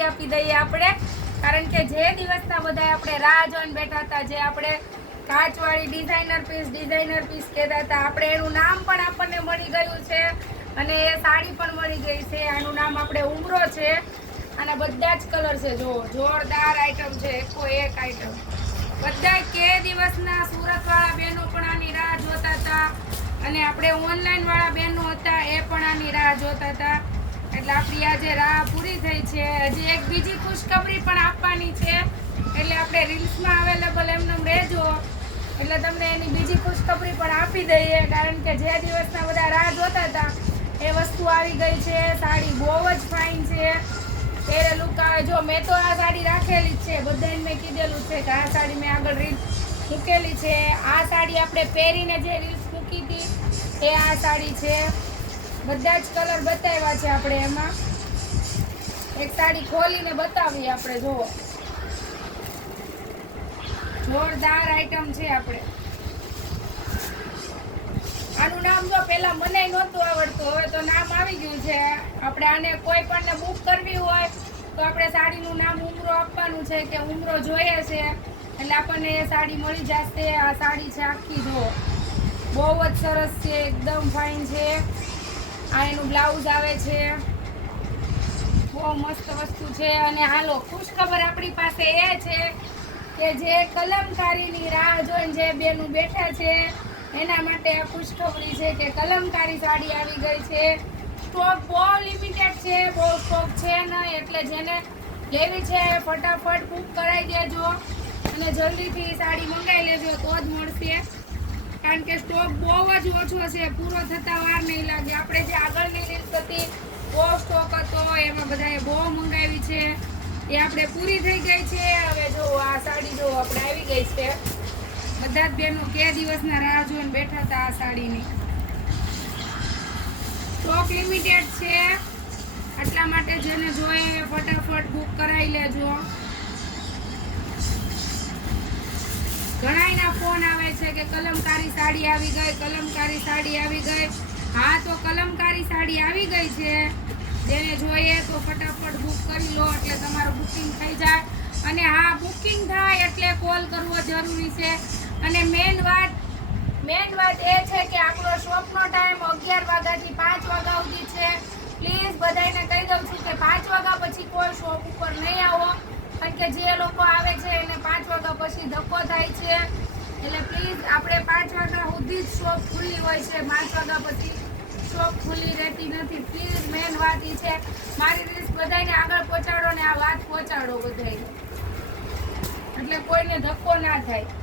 ખુશખબરી આપી દઈએ આપણે, કારણ કે જે દિવસના બધા આપણે રાહ જોઈને બેઠા હતા, જે આપણે કાચવાળી ડિઝાઇનર પીસ કહેતા હતા, આપણે એનું નામ પણ આપણને મળી ગયું છે અને એ સાડી પણ મળી ગઈ છે. આનું નામ આપણે ઉમરો છે. આના બધા જ કલર છે. જો જોરદાર આઈટમ છે, એકો એક આઈટમ. બધા કે દિવસના સુરતવાળા બહેનો પણ આની રાહ જોતા હતા અને આપણે ઓનલાઈન વાળા બહેનો હતા એ પણ આની રાહ જોતા હતા. એટલે આપણી આજે રાહ પૂરી થઈ છે. હજી એક બીજી ખુશખબરી પણ આપવાની છે, એટલે આપણે રીલ્સમાં અવેલેબલ એમને રહેજો, એટલે તમને એની બીજી ખુશખબરી પણ આપી દઈએ. કારણ કે જે દિવસના બધા રાહ જોતા હતા એ વસ્તુ આવી ગઈ છે. સાડી બહુ જ ફાઇન છે, ત્યારે લુક આવે. જો મેં તો આ સાડી રાખેલી જ છે, બધાને મેં કીધેલું છે કે આ સાડી મેં આગળ રીલ્સ મૂકેલી છે. આ સાડી આપણે પહેરીને જે રીલ્સ મૂકી હતી એ આ સાડી છે. બધા જ કલર બતાવ્યા છે આપણે. એમાં એક સાડી ખોલીને બતાવીએ આપણે. જુઓ, જોરદાર આઈટમ છે. આપણે આનું નામ જો પેલા મને નહોતું આવડતું, હવે તો નામ આવી ગયું છે. આપણે આને કોઈ પણને બુક કરવી હોય તો આપણે સાડીનું નામ ઉમરો આપવાનું છે કે ઉમરો જોઈએ છે, એટલે આપણને એ સાડી મળી જશે. આ સાડી છે આખી. જો બહુ જ સરસ છે, એકદમ ફાઇન છે. આ એનું બ્લાઉઝ આવે છે. બહુ મસ્ત વસ્તુ છે. અને હાલો, ખુશખબર આપણી પાસે એ છે કે જે કલમકારીની રાહ જોઈને જે બેનું બેઠા છે એના માટે આ ખુશખબરી છે કે કલમકારી સાડી આવી ગઈ છે. સ્ટોક બહુ લિમિટેડ છે, બહુ સ્ટોક છે નહીં, એટલે જેને લેવી છે ફટાફટ બુક કરાવી દેજો અને જલ્દીથી સાડી મંગાવી લેજો તો જ મળશે, કારણ કે સ્ટોક બહુ જ ઓછો છે. પૂરો થતા વાર નહીં લાગે. આપણે જે આગળની રીલ્સ હતી બહુ સ્ટોક હતો, એમાં બધાએ બહુ મંગાવી છે, એ આપણે પૂરી થઈ ગઈ છે. હવે જો આ સાડી જો આપણે આવી ગઈ છે. બધા જ બહેનો કે દિવસના રાહ જોઈને બેઠા હતા આ સાડીની. સ્ટોક લિમિટેડ છે, એટલા માટે જેને જોઈએ ફટાફટ બુક કરાવી લેજો. ઘણાયના ફોન આવે છે કે કલમકારી સાડી આવી ગઈ, કલમકારી સાડી આવી ગઈ. હા, તો કલમકારી સાડી આવી ગઈ છે. જેને જોઈએ તો ફટાફટ બુક કરી લો એટલે તમારું બુકિંગ થઈ જાય. અને હા, બુકિંગ થાય એટલે કોલ કરવો જરૂરી છે. અને મેન વાત એ છે કે આપણો શોપનો ટાઈમ 11 વાગ્યાથી 5 વાગ્યા સુધી છે. પ્લીઝ બધાને કહી દઉં છું કે 5 વાગ્યા પછી કોઈ શોપ ઉપર નહીં આવો, કારણ કે જે લોકો આવે છે એને 5 વાગ્યા પછી ધક્કો થાય છે. એટલે પ્લીઝ, આપણે 5 વાગ્યા સુધી જ શોપ ખુલ્લી હોય છે, 5 વાગ્યા પછી શોપ ખુલ્લી રહેતી નથી. પ્લીઝ, મેન વાત એ છે. મારી રીલ્સ બધાને આગળ પહોંચાડો ને આ વાત પહોંચાડો બધાને, એટલે કોઈને ધક્કો ના થાય.